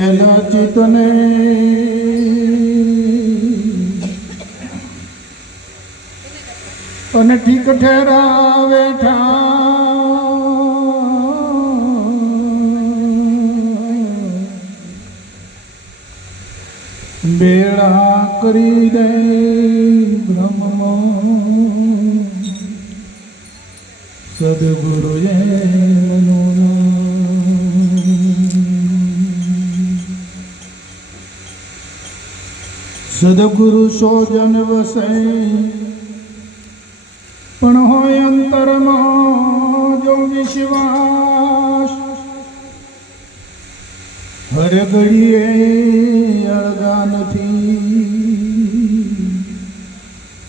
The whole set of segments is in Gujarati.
ચિતને અને ઠીક ઠેરાવે બેડા કરી દે બ્રહ્મ સદગુરુએ સદગુરુ સોજન વસે પણ હોય અંતરમાં જો વિશ્વાસ હર ઘડીએ અળગા નથી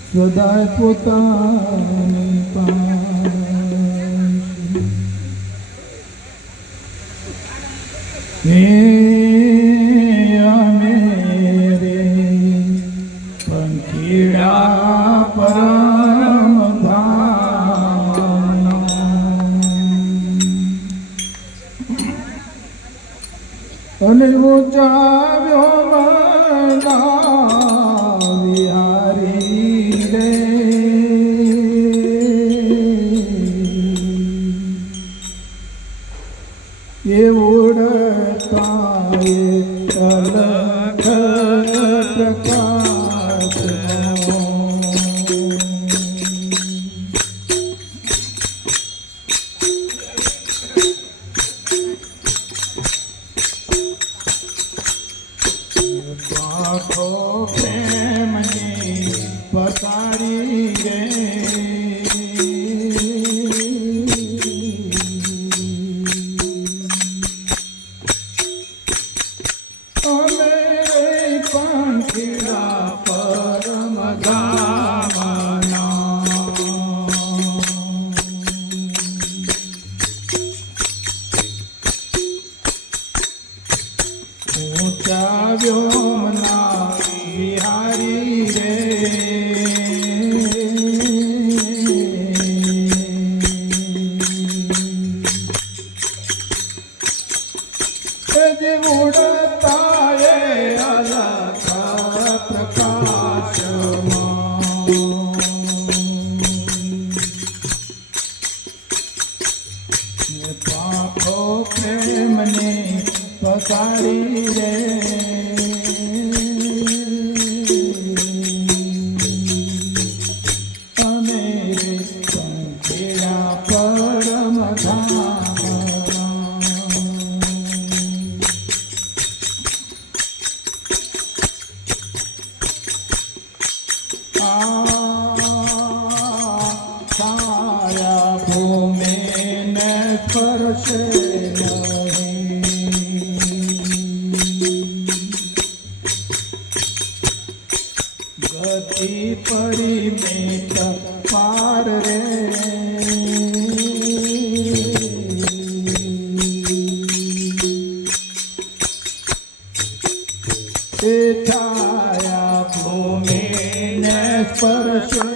સદાય પોતાની પાસે પરમ ધામ અને ઊંચાવ્યો વિહારી રે એ ઉડતા અલગ પ્રકાશ પ્રેમની પસારી રે અમે પંખીડા પરમ ધામના ઊંચાવ્યો વિહારી રે જે ઉડતા એ અલગ પ્રકાશમાં પાખો પ્રેમને પસારી રે છાયા ભૂમિને સ્પર્શે ગતિ પરિમિત પાર રે છાયા ભૂમિને સ્પર્શે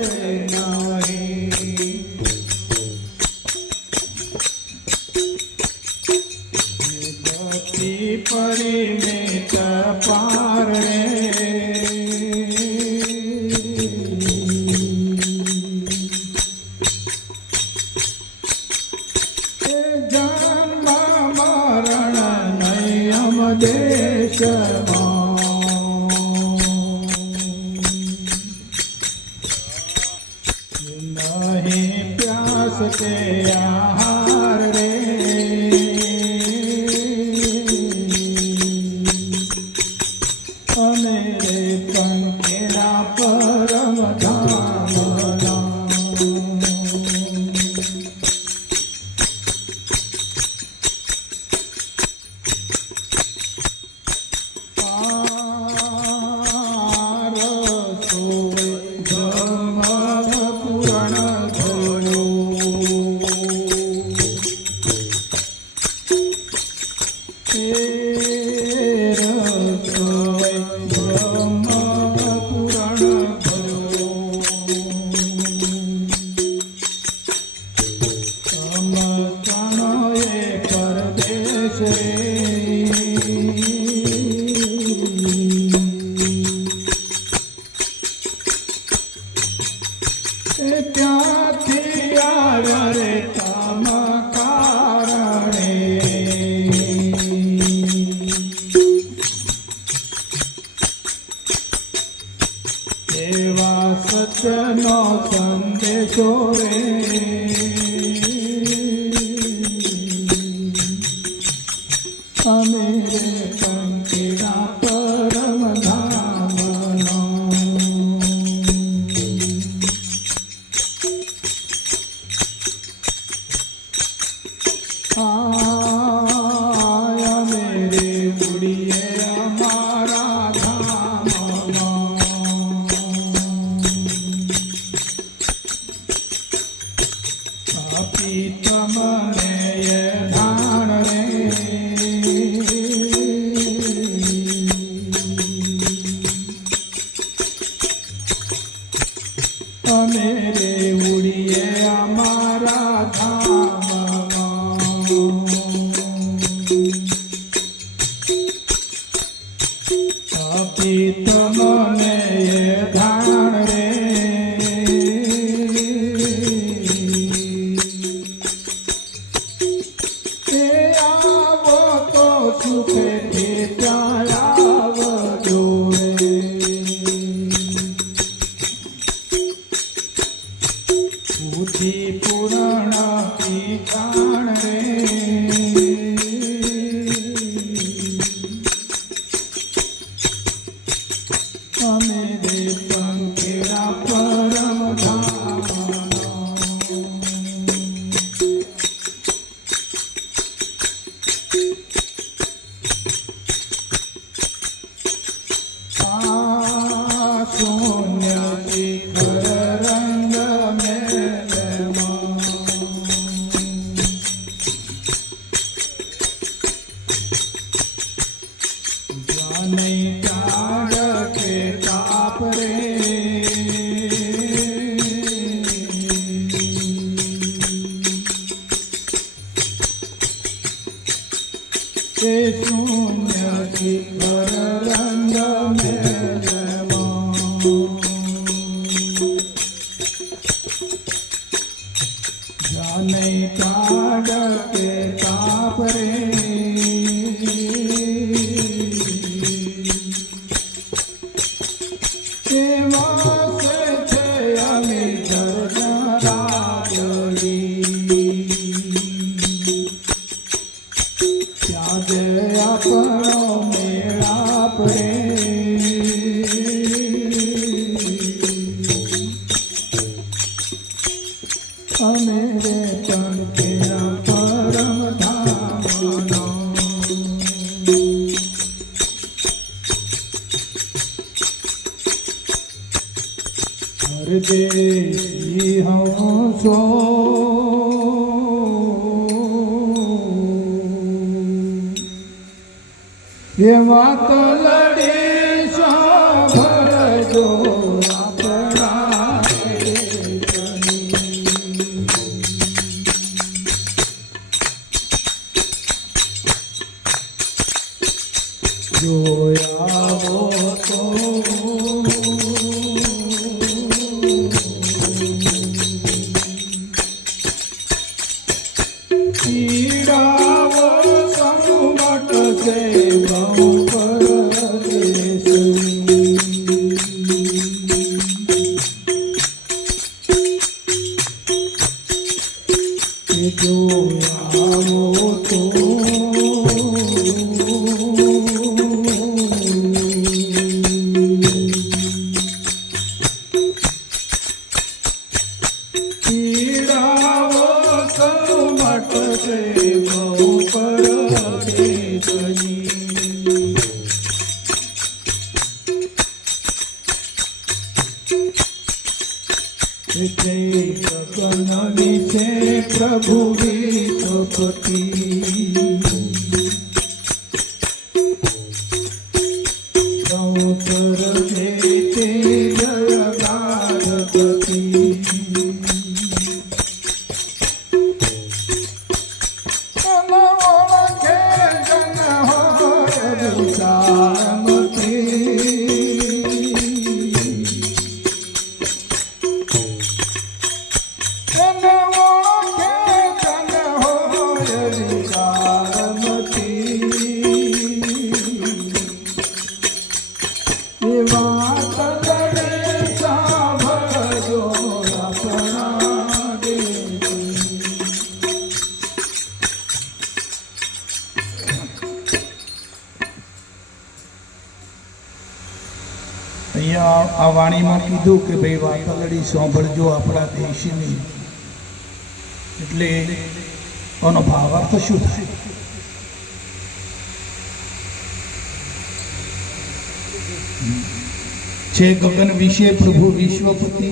પરિમિત પાર રે જન્મ મરણ નયમ દેશમાં નહીં પ્યાસ કે આહાર રે પંખીડા પરમ ધામના પૂરણ થયો દેશો રે અમે કંકીના પરમ ધામનો આય મેરે ઉડીએ અમારા ધામનો આપી તમને એ ધાણ રે અમે રે ઉડીએ અમારા ધામમાં આપી તમને એ ધાણ રે એ આવો તો સુખેથી ત્યાં આવજો રે બુદ્ધિ પૂર્ણ ઠીકાણ રે અમે રે પંખીડા પરમ ધામનો આ શૂન્ય શિખર રંગ મેલમાં જાને કાળ કે તાપ રે એ શૂન્ય શિખર રંગ મેલમાં જાને કાળ કે તાપ રે આપણો મેળાપ રે અમે રે કંકીના પરમ ધામનો હરદેશી હંસો એ વાત લડી સાંભળજો આપણા જોયાવો તો પીડાવો સંકટ છે બહુ પરદેશી જોયાવો તો પીડાવો સંકટ છે બહુ પરદેશી ગગન વિશે પ્રભુ વિશ્વપતિ સંવત્સર છે તે જય ગાઢપતિ ઓળખે જન હોય વિચારમતી વાત લડે સાંભળજો આપણા અહીંયા આ વાણીમાં કીધું કે ભાઈ વાતલડી સાંભળજો આપણા દેશની, એટલે આનો ભાવાર્થ શું થાય? છે ગગન વિશે પ્રભુ વિશ્વપતિ,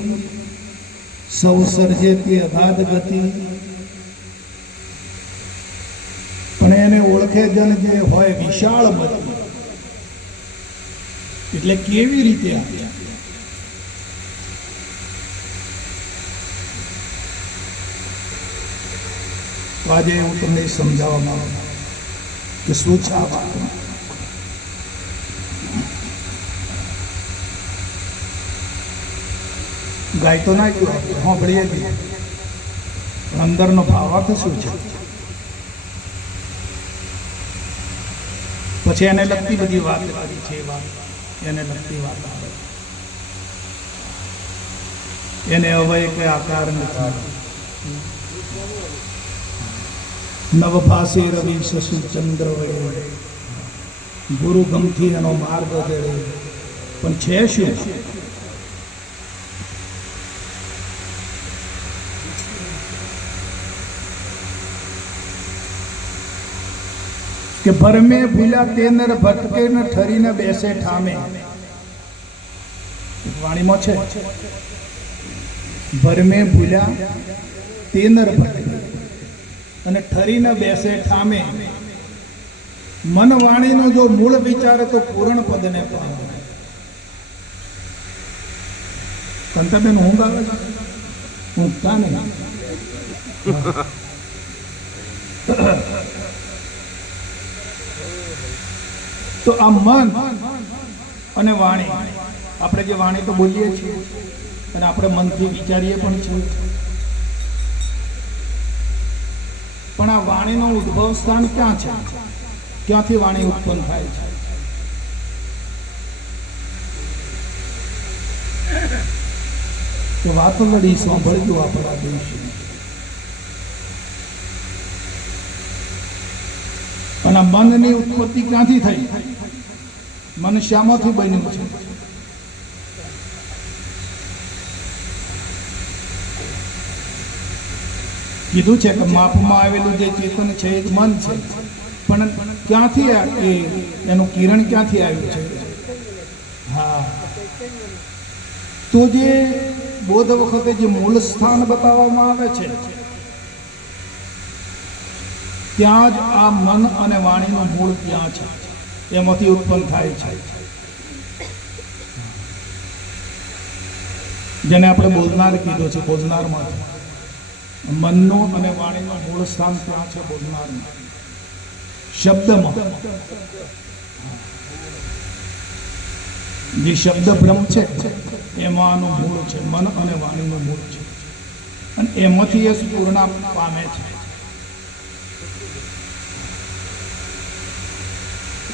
સૌ સર્જે તે અગાધ ગતિ, પણ એને ઓળખે જન જે હોય વિશાળ મતિ. એટલે કેવી રીતે આવ્યા? આજે હું તમને સમજાવવા માંગુ કે શું છે આ વાત. ગાય તો ના ગયું, સાંભળીએ છીએ, પણ અંદરનો ભાવાર્થ શું છે? પછી એને લગતી બધી વાત કરી છે, એને લગતી વાત આવે, એને અવય કે આકાર નથી. નવભાષે રવિ શશી ચંદ્ર વડે, ગુરુ ગમથી એનો માર્ગ દેડે. પણ છે શું? કે ભરમે ભૂલ્યા તે નર ભટકે ન ઠરીને બેસે ઠામે. વાણીમાં છે ભરમે ભૂલ્યા તે નર ભટકે અને ઠરીને બેસે ઠામે. મન વાણીનો જો મૂળ વિચાર તો પૂર્ણ પદને પામે. કંતાબેન ઊંઘ આવે છે? ઊંઘતા નહીં. તો આ મન અને વાણી, આપણે જે વાણી તો બોલીએ છીએ અને આપણે મનથી વિચારીએ પણ છીએ, પણ આ વાણીનું ઉદ્ભવ સ્થાન ક્યાં છે? ક્યાંથી વાણી ઉત્પન્ન થાય છે? તો વાતલડી સાંભળજો આપણા દેશની. અને મનની ઉત્પત્તિ ક્યાંથી થઈ? મન શામાંથી બન્યું છે? કીધું છે કે માપમાં આવેલું જે ચેતન છે એ મન છે, પણ ક્યાંથી એનું કિરણ ક્યાંથી આવ્યું છે? હા, તો જે બોધ વખતે જે મૂળ સ્થાન બતાવવામાં આવે છે, ત્યાં જ આ મન અને વાણીનું મૂળ ત્યાં છે, એમાંથી ઉત્પન્ન થાય છે. જેને આપણે બોલનાર કીધો છે, બોલનારમાં મનનું અને વાણીનું મૂળ સ્થાન ત્યાં છે. બોલનારમાં શબ્દમાં જે શબ્દ બ્રહ્મ છે એમાંનું મૂળ છે, મન અને વાણીનું મૂળ છે, અને એમાંથી એ પૂર્ણા પામે છે.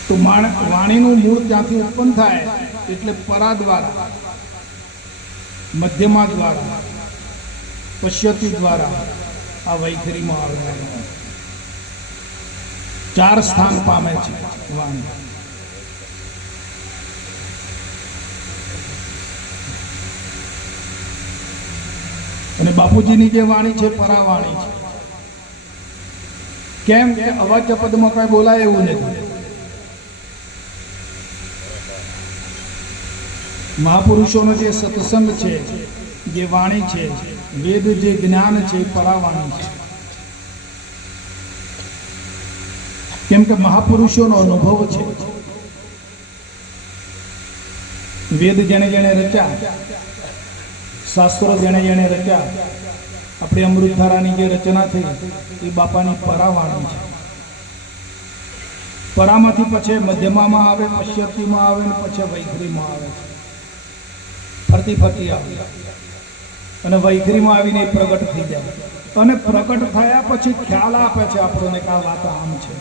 તો વાણીનું મૂળ ત્યાંથી ઉત્પન્ન થાય, એટલે પરા દ્વારા, મધ્યમા દ્વારા, પશ્યતિ દ્વારા આ વૈખરીમાં આવે. 4 સ્થાન પામે છે વાણી. અને બાપુજીની જે વાણી છે પરાવાણી છે. કેમ કે અવાજ પદમાં કઈ બોલાય એવું નથી. મહાપુરુષોનો જે સત્સંગ છે, જે વાણી છે, વેદ જે જ્ઞાન છે, પરાવાણી છે. કેમ કે મહાપુરુષોનો અનુભવ છે. વેદ જેણે જેણે રચ્યા, શાસ્ત્રો જેણે જેણે રચ્યા, આપણી અમૃતધારાની જે રચના થઈ એ બાપાની પરાવાણી છે. પરામાંથી પછી મધ્યમામાં આવે, પશ્યતિમાં આવે ને પછી વૈખરીમાં આવે. ફરતી ફરતી આવે અને વૈખરીમાં આવીને પ્રગટ થઈ જાય. અને પ્રગટ થયા પછી ખ્યાલ આપે છે આપણને કે આ વાત આમ છે.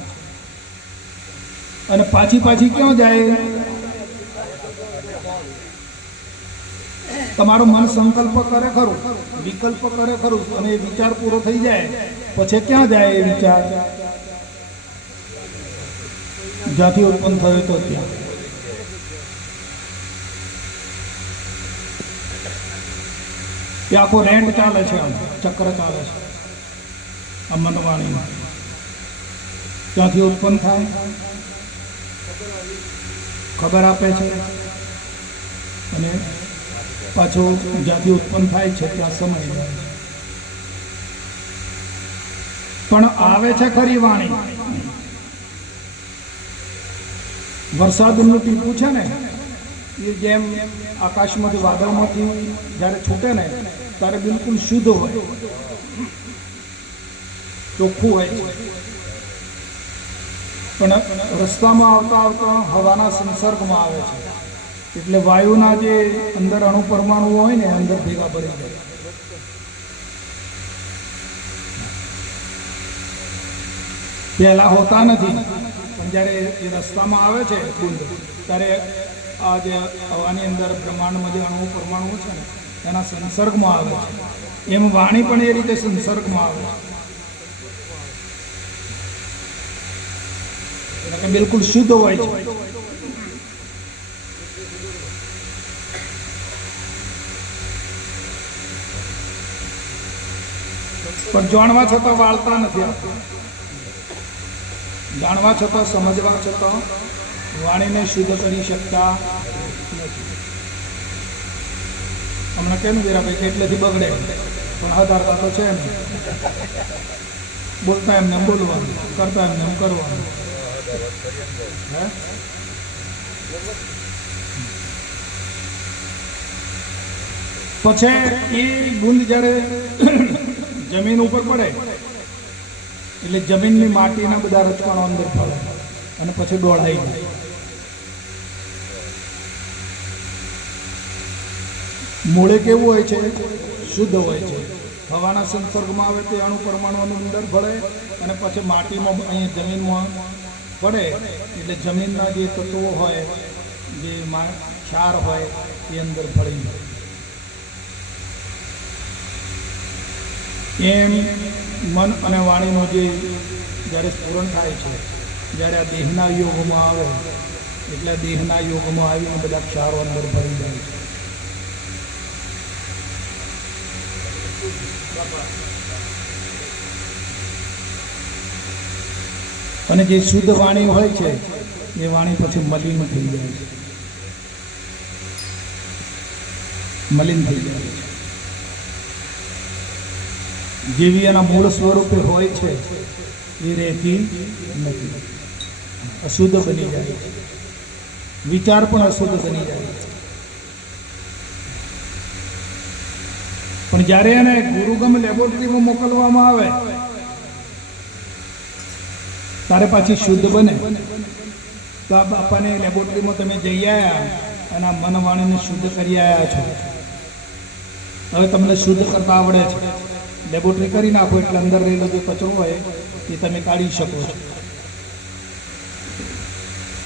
અને પાછી પાછી ક્યાં જાય? તમારું મન સંકલ્પ કરે ખરું, વિકલ્પ કરે ખરું, અને એ વિચાર પૂરો થઈ જાય પછી ક્યાં જાય? એ વિચાર જ્યાંથી ઉત્પન્ન થયો તો ત્યાં. એ આખો રેન્ટ ચાલે છે, આમ ચક્ર ચાલે છે આ મનવાણીમાં. ક્યાંથી ઉત્પન્ન થાય ખબર આપે છે, અને પાછો જ્યાંથી ઉત્પન્ન થાય છે ત્યાં સમય જાય છે. પણ આવે છે ખરી વાણી. વરસાદનું ટીપું છે ને એ જેમ આકાશમાંથી વાદળમાંથી જ્યારે છૂટે ને ત્યારે બિલકુલ શુદ્ધ હોય, ચોખ્ખું હોય છે. પણ રસ્તામાં આવતા આવતા હવાના સંસર્ગમાં આવે છે, એટલે વાયુના જે અંદર અણુ પરમાણુઓ હોય ને અંદર ભેગા પડી જાય. પહેલા હોતા નથી, પણ જ્યારે એ રસ્તામાં આવે છે બુંદ, ત્યારે આ જે હવાની અંદર બ્રહ્માંડમાં જે અણુ પરમાણુઓ છે ને એના સંસર્ગમાં આવે છે. એમ વાણી પણ એ રીતે સંસર્ગમાં આવે છે, એટલે બિલકુલ શુદ્ધ હોય છે. પણ જાણવા છતાં વાળતા નથી આપતા, જાણવા છતાં સમજવા છતાં વાણીને શુદ્ધ કરી શકતા નથી. હમણાં કેમ વીરાભાઈ કેટલેથી બગડે, પણ હદારતા તો છે ને. બોલતા એમને બોલવાનું, કરતા એમને કરવાનું. પછી એ બુંદ જ્યારે જમીન ઉપર પડે એટલે જમીનની માટીના બધા રચકણો અંદર પડે અને પછી ડોળાઈ જાય. મૂળે કેવું હોય છે? શુદ્ધ હોય છે. હવાના સંસર્ગમાં આવે તે અણુ પરમાણુઓનું અંદર ભળે અને પછી માટીમાં અહીંયા જમીનમાં પડે એટલે જમીનના જે તત્વો હોય, જે ક્ષાર હોય એ અંદર ભળી જાય. એમ મન અને વાણીનો જે જ્યારે સ્ફુરણ થાય છે, જ્યારે આ દેહના યોગમાં આવે એટલે દેહના યોગમાં આવીને બધા ક્ષારો અંદર ભરી જાય છે. અને જે શુદ્ધ વાણી હોય છે એ વાણી પછી મલિન થઈ જાય છે, મલિન થઈ જાય છે. જેવી એના મૂળ સ્વરૂપે હોય છે એ રહેતી નથી, અશુદ્ધ બની જાય છે. વિચાર પણ અશુદ્ધ બની જાય છે. પણ જ્યારે એને ગુરુગમ લેબોરેટરીમાં મોકલવામાં આવે ત્યારે પાછી શુદ્ધ બને. તો આ બાપાને લેબોરેટરીમાં તમે જઈ આવ્યા અને આ મન વાણીને શુદ્ધ કરી આવ્યા છો. હવે તમને શુદ્ધ કરતા આવડે છે. લેબોરેટરી કરી નાખો એટલે અંદર રહેલો જે કચરો હોય એ તમે કાઢી શકો છો.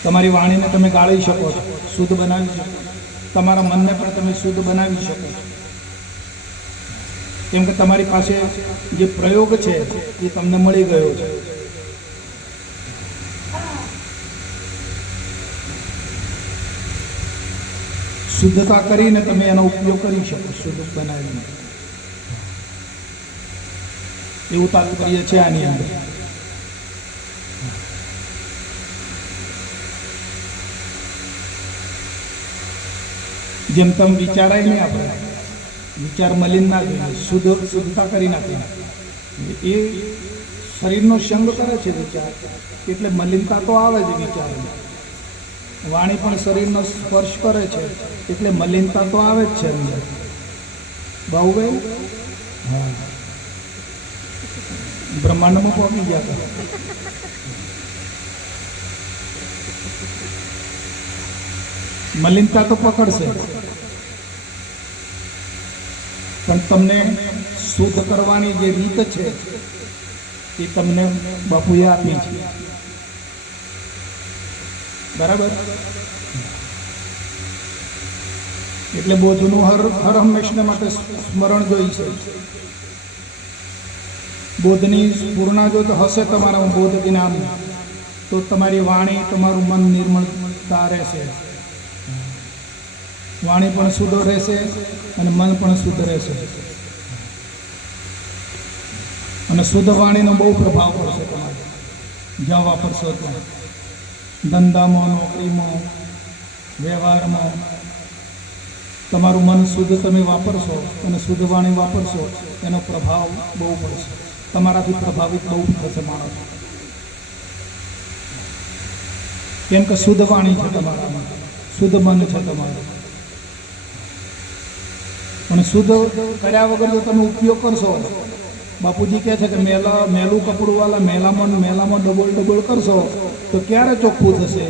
તમારી વાણીને તમે ગાળી શકો છો, શુદ્ધ બનાવી શકો. તમારા મનને પણ તમે શુદ્ધ બનાવી શકો છો, કેમ કે તમારી પાસે જે પ્રયોગ છે એ તમને મળી ગયો છે. શુદ્ધતા કરીને તમે એનો ઉપયોગ કરી શકો, શુદ્ધ બનાવીને. એવું તાત્પર્ય છે આની અંદર. જેમ તમે વિચારાય નહીં, આપણે વિચાર મલિન ના જોઈએ, શુદ્ધતા કરી નાખીને એ શરીરનો સંગ કરે છે વિચાર, એટલે મલિનતા તો આવે છે વિચારની. વાણી પણ શરીરનો સ્પર્શ કરે છે એટલે મલિનતા તો આવે જ છે અંદર. બાહુભાઈ હા, બ્રહ્માંડમાં પહોંચી ગયા. મલિનતા તો પકડશે, પણ તમને શુદ્ધ કરવાની જે રીત છે એ તમને બાપુએ આપી છે. બરાબર? એટલે બોધનું હર હંમેશને માટે સ્મરણ જોઈ છે. બોધની પૂર્ણા જો હશે તમારા બોધ જ્ઞાન, તો તમારી વાણી, તમારું મન નિર્મળતા રહેશે. વાણી પણ શુદ્ધ રહેશે અને મન પણ શુદ્ધ રહેશે. અને શુદ્ધ વાણીનો બહુ પ્રભાવ પડશે તમારે જ્યાં વાપરશો ત્યાં, ધંધામાં, નોકરીમાં, વ્યવહારમાં. તમારું મન શુદ્ધ તમે વાપરશો અને શુદ્ધ વાણી વાપરશો, એનો પ્રભાવ બહુ પડશે. તમારાથી પ્રભાવિત બહુ થશે માણસ, કેમ કે શુદ્ધ વાણી છે તમારામાં, શુદ્ધ મન છે તમારું. અને શુદ્ધ કર્યા વગર જો તમે ઉપયોગ કરશો, બાપુજી કહે છે કે મેલું કપડું વાળા મેલામાં ડબલ કરશો તો ક્યારે ચોખ્ખું થશે?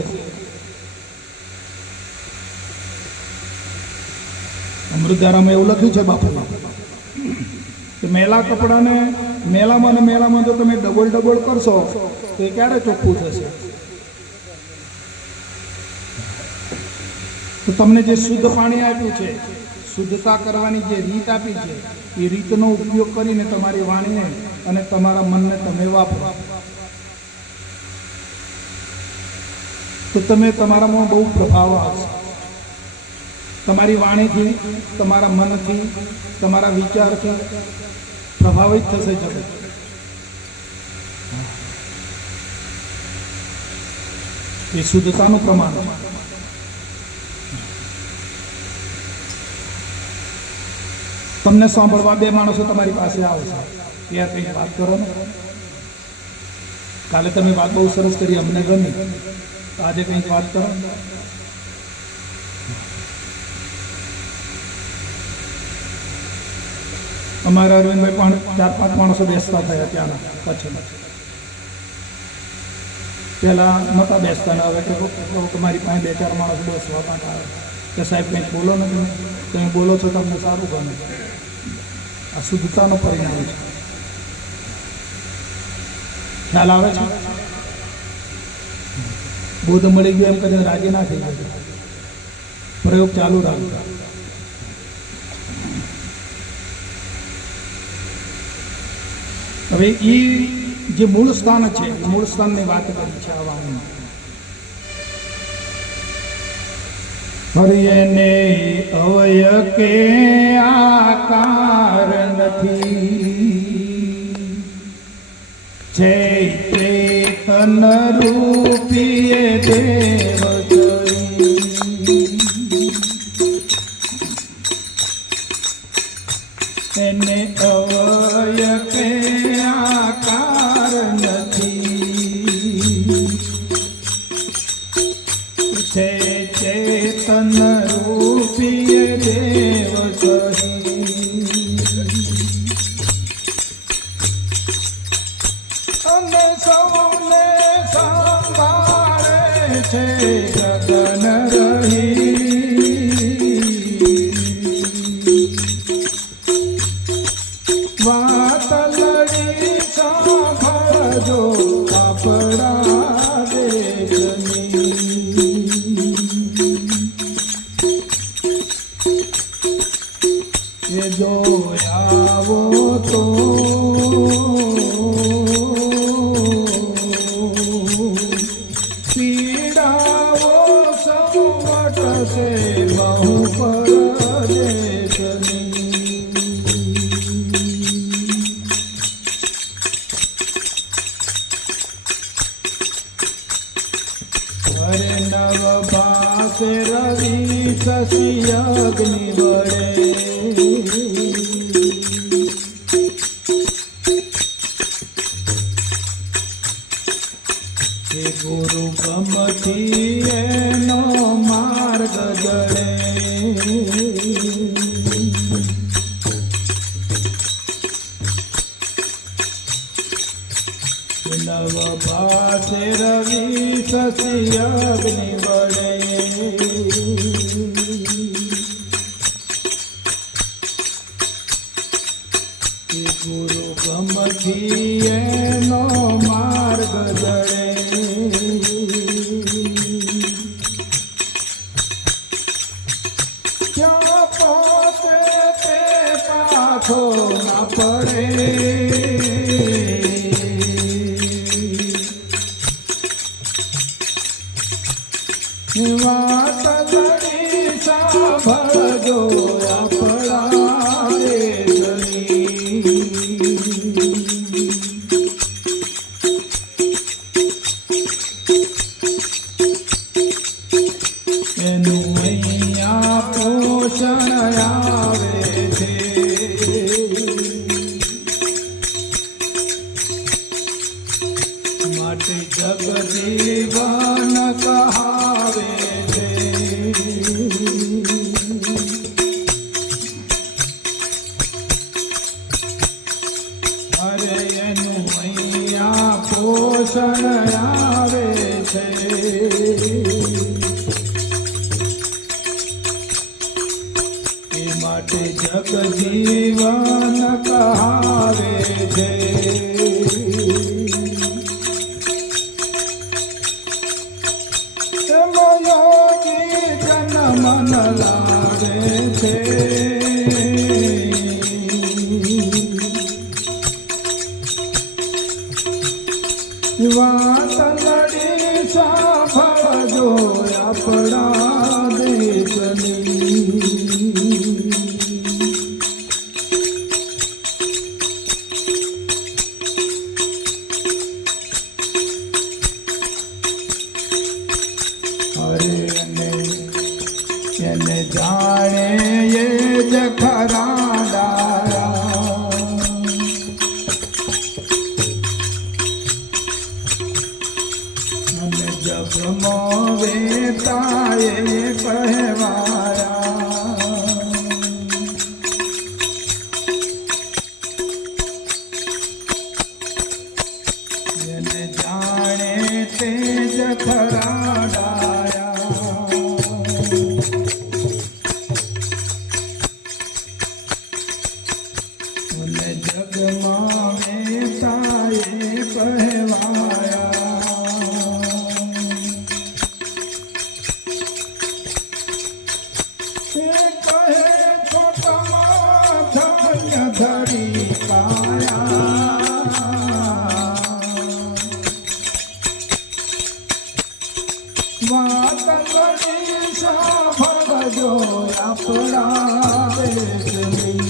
અમૃતધારામાં એવું લખ્યું છે બાપુજી કે મેલા કપડાને મેલામાં જો તમે ડબલ કરશો તો એ ક્યારે ચોખ્ખું થશે? તો તમને જે શુદ્ધ પાણી આપ્યું છે, શુદ્ધતા કરવાની જે રીત આપી છે, એ રીતનો ઉપયોગ કરીને તમારી વાણીને અને તમારા મનને તમે વાપરો, તો તમે તમારામાં બહુ પ્રભાવ આવશે. તમારી વાણીથી, તમારા મનથી, તમારા વિચારથી પ્રભાવિત થશે જગત. એ શુદ્ધતાનું પ્રમાણ છે. તમને સાંભળવા બે માણસો તમારી પાસે આવશે, યાર કંઈક વાત કરો ને. કાલે તમે વાત બહુ સરસ કરી, અમને ગમી, આજે કંઈક વાત કરો. અમારા અરવિંદભાઈ પણ 4-5 માણસો બેસતા થયા ત્યાંના કચ્છમાં. પહેલાં નહોતા બેસતા ને હવે તમારી પાસે 2-4 માણસ બેસવા પણ આવે કે સાહેબ કંઈક બોલો ને, તમે બોલો છો તમને સારું ગમે. આ શુદ્ધતાનો પરિણામ છે. ખ્યાલ આવે છે? બોધ મળી ગયો એમ કરીને રાજી ના થઈ ગયો, પ્રયોગ ચાલુ રાખજો. હવે એ જે મૂળ સ્થાન છે, મૂળ સ્થાનની વાત કરી છે આ વાણી. હરિયને અવય કે આકાર નથી, છે ચેતન રૂપીએ દેવ એને અવય કે આકાર નથી, છે ચેતન રૂપીએ દેવ અને સૌને સંભાળે છે ગગન રહી. વાત લડી સાંભળજો આપણા દેશની, એ જો આવો તો પીડાવો સંવટશે બહુ પરદેશની. હરે નવ પાસે રવિ શશી અગ્નિ વડે, ગુરુ ગમથી એનો માર્ગ જડે. નવ પાસે રવિ શશી અગ્નિ વડે, ગુરુ ગમથી એનો માર્ગ જડે. ક્યાં પહોંચે તે પાછો ના પડે, વાત લડી સાંભળજો આપણા દેશની. એનું અહીંયા પોષણ આવે છે. માટે જગજીવન કહાવે છે. અરે એનું અહીંયા પોષણ આવે છે. એ માટે જગજીવન કહાવે છે. યોગી જન મન લાગે છે. વાત લડી સાંભળજો આપણા દેશની. એને જાણે એ જ ખરા ડાયા. અને જગમાં વેતા એ કહેવાયા. એને જાણે તે જ ખરા ડાયા. અને જગમાં વેતા એ કહેવાયા. એ કહે છોટામાં ધન્ય ધરી કાયા. વાત લડી સાંભળજો આપણા દેશની.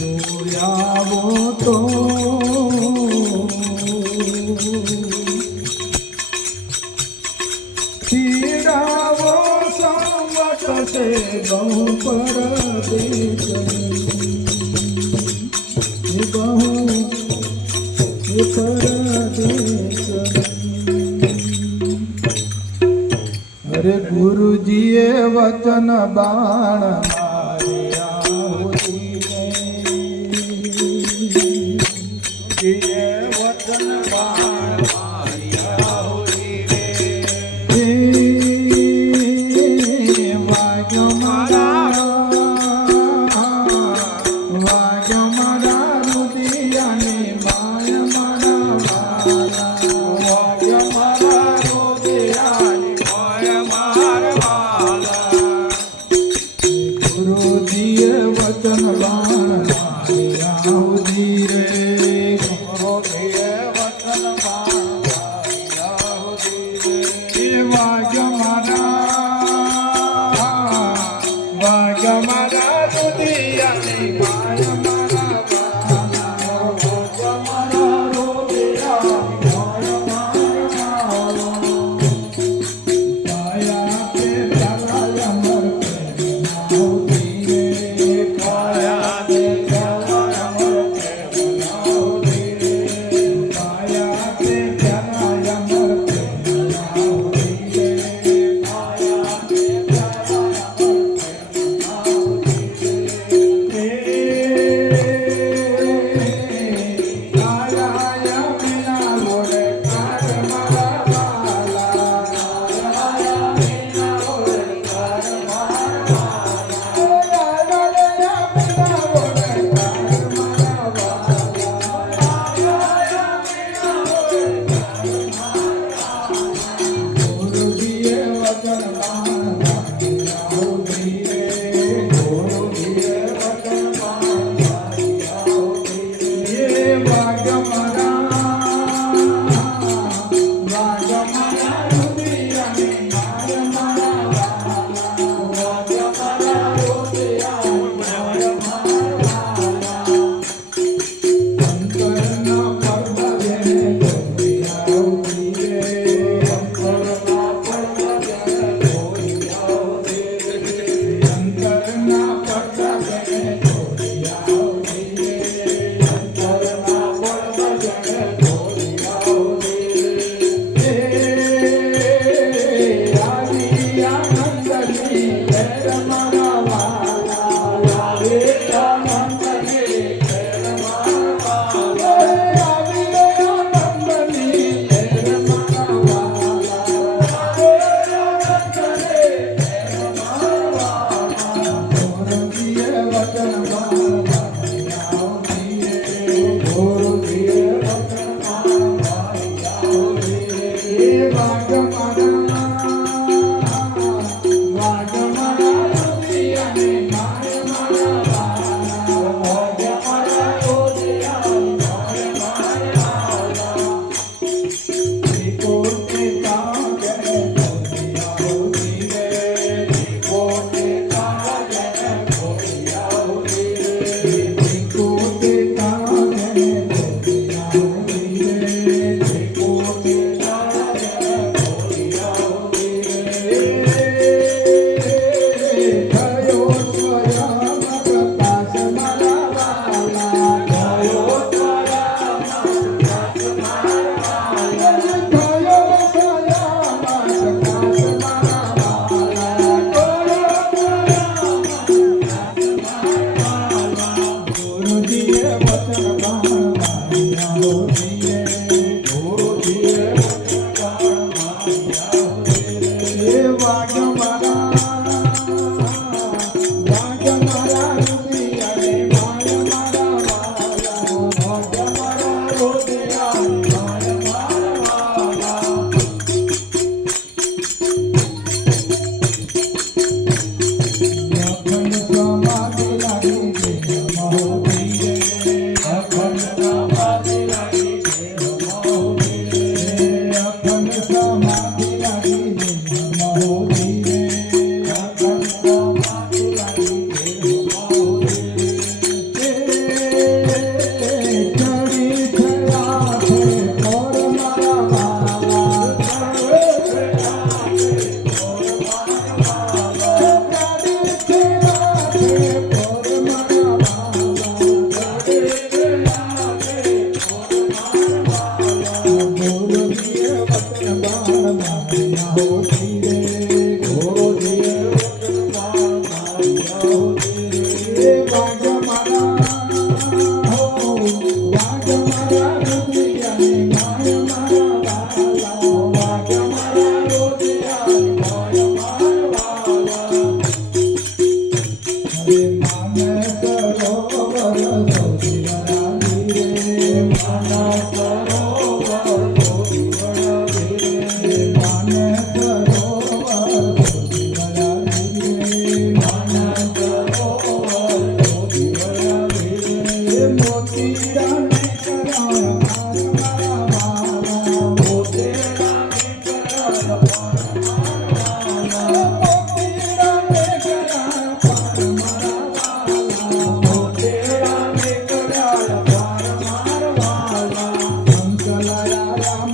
જોયાવો તો પીડાવો સંવત છે બહુ પરદેશની. બહુ પરદેશની. અરે ગુરુજીએ વચન બાણ માર્યા હોતીને. વચન બાણ માર્યા હોતીને. વાગ્યો મારા રુદિયાની માય મારા વાલા. વાગ્યો મારા રુદિયાની માય મારા વાલા.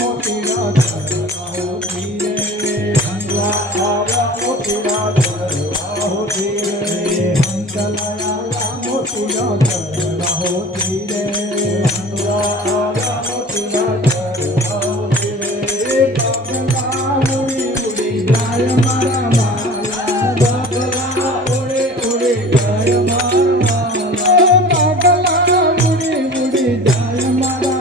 મોતીડા ચરવા હોતી રે હંસલા આવ્યા મોતીડા ચરવા હોતી રે હંસલા મોતીડા ચરવા હોતી રે હંસલા આવ્યા મોતીડા ચરવા હોતી રે પગલા ઉડી ઉડી જાય મારા માલા પગલા ઉડી ઉડી જાય મારા માલા પગલા ઉડી ઉડી જાય મારા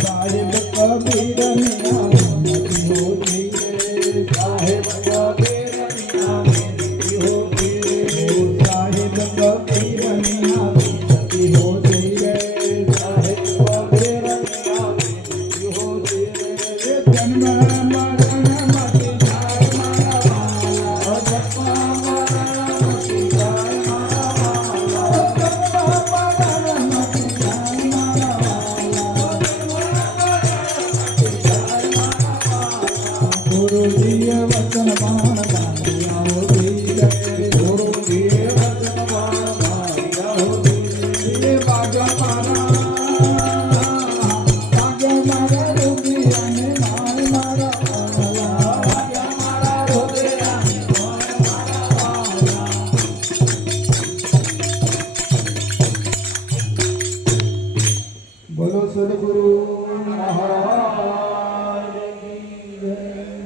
साहिब कबीर मियां मिलती होती रे साहिब कबीर मियां मिलती होती रे साहिब कबीर मियां मिलती होती रे साहिब कबीर मियां मिलती होती रे जन्म मरण मति जाय मारा वाला जपा मरण मति जाय मारा वाला जपा मरण मति जाय मारा गुरुजीए वचन बाण बांधिया होती रे गुरुजीए वचन बाण बांधिया होती रे बाजा मारा रुदिया ने मार मारा वाला बाजा मारा रुदिया ने मार मारा वाला बोलो सद्गुरु महाराज